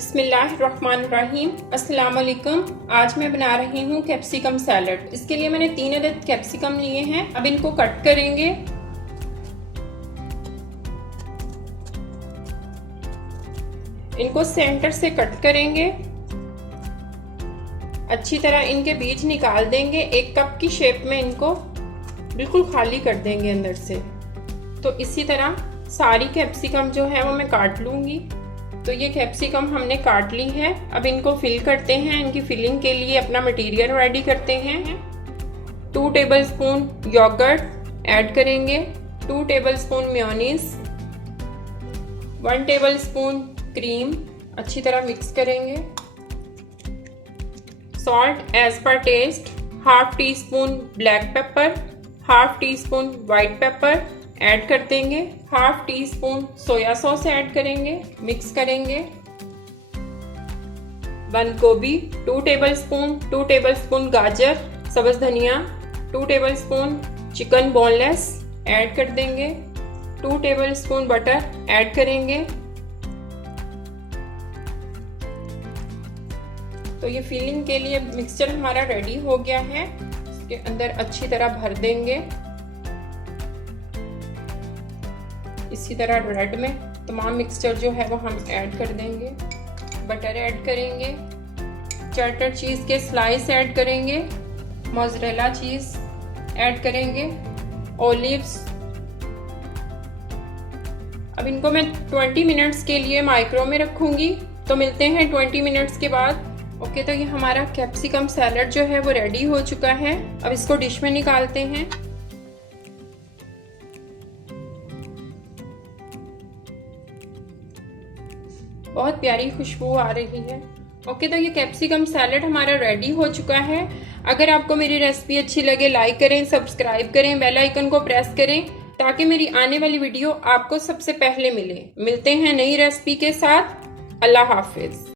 बिस्मिल्लाहिर्रहमानिर्रहीम। अस्सलाम वालेकुम। आज मैं बना रही हूँ कैप्सिकम सैलड। इसके लिए मैंने 3 अदद कैप्सिकम लिए हैं। अब इनको कट करेंगे। इनको सेंटर से कट करेंगे। अच्छी तरह इनके बीज निकाल देंगे। 1 कप की शेप में इनको बिल्कुल खाली कर देंगे अंदर से। तो इसी तरह सारी कैप्सिकम जो है वो मैं काट लूंगी। तो ये कैप्सिकम हमने काट ली है। अब इनको फिल करते हैं। इनकी फिलिंग के लिए अपना मटेरियल रेडी करते हैं। 2 टेबलस्पून योगर्ट ऐड करेंगे, 2 टेबलस्पून मेयोनीज, 1 टेबलस्पून क्रीम, अच्छी तरह मिक्स करेंगे। सॉल्ट एज पर taste, half teaspoon black pepper, half teaspoon white pepper add कर देंगे, half teaspoon soya sauce add करेंगे, मिक्स करेंगे। 1 गोभी, 2 टेबलस्पून गाजर, सब्ज धनिया, 2 टेबलस्पून चिकन बोनलेस ऐड कर देंगे, 2 टेबलस्पून बटर ऐड करेंगे। तो ये फिलिंग के लिए मिक्सचर हमारा रेडी हो गया है। इसके अंदर अच्छी तरह भर देंगे। इसी तरह ब्रेड में तमाम मिक्सचर जो है वो हम ऐड कर देंगे। बटर ऐड करेंगे, चेडर चीज़ के स्लाइस ऐड करेंगे, मोज़रेला चीज़ ऐड करेंगे, ओलिव्स। अब इनको मैं 20 मिनट्स के लिए माइक्रो में रखूंगी। तो मिलते हैं 20 मिनट्स के बाद। ओके, तो ये हमारा कैप्सिकम सैलड जो है वो रेडी हो चुका है। अब इसको डिश में निकालते हैं। बहुत प्यारी खुशबू आ रही है। ओके, तो ये कैप्सिकम सैलड हमारा रेडी हो चुका है। अगर आपको मेरी रेसिपी अच्छी लगे, लाइक करें, सब्सक्राइब करें, बेल आइकन को प्रेस करें ताकि मेरी आने वाली वीडियो आपको सबसे पहले मिले। मिलते हैं नई रेसिपी के साथ। अल्लाह हाफिज।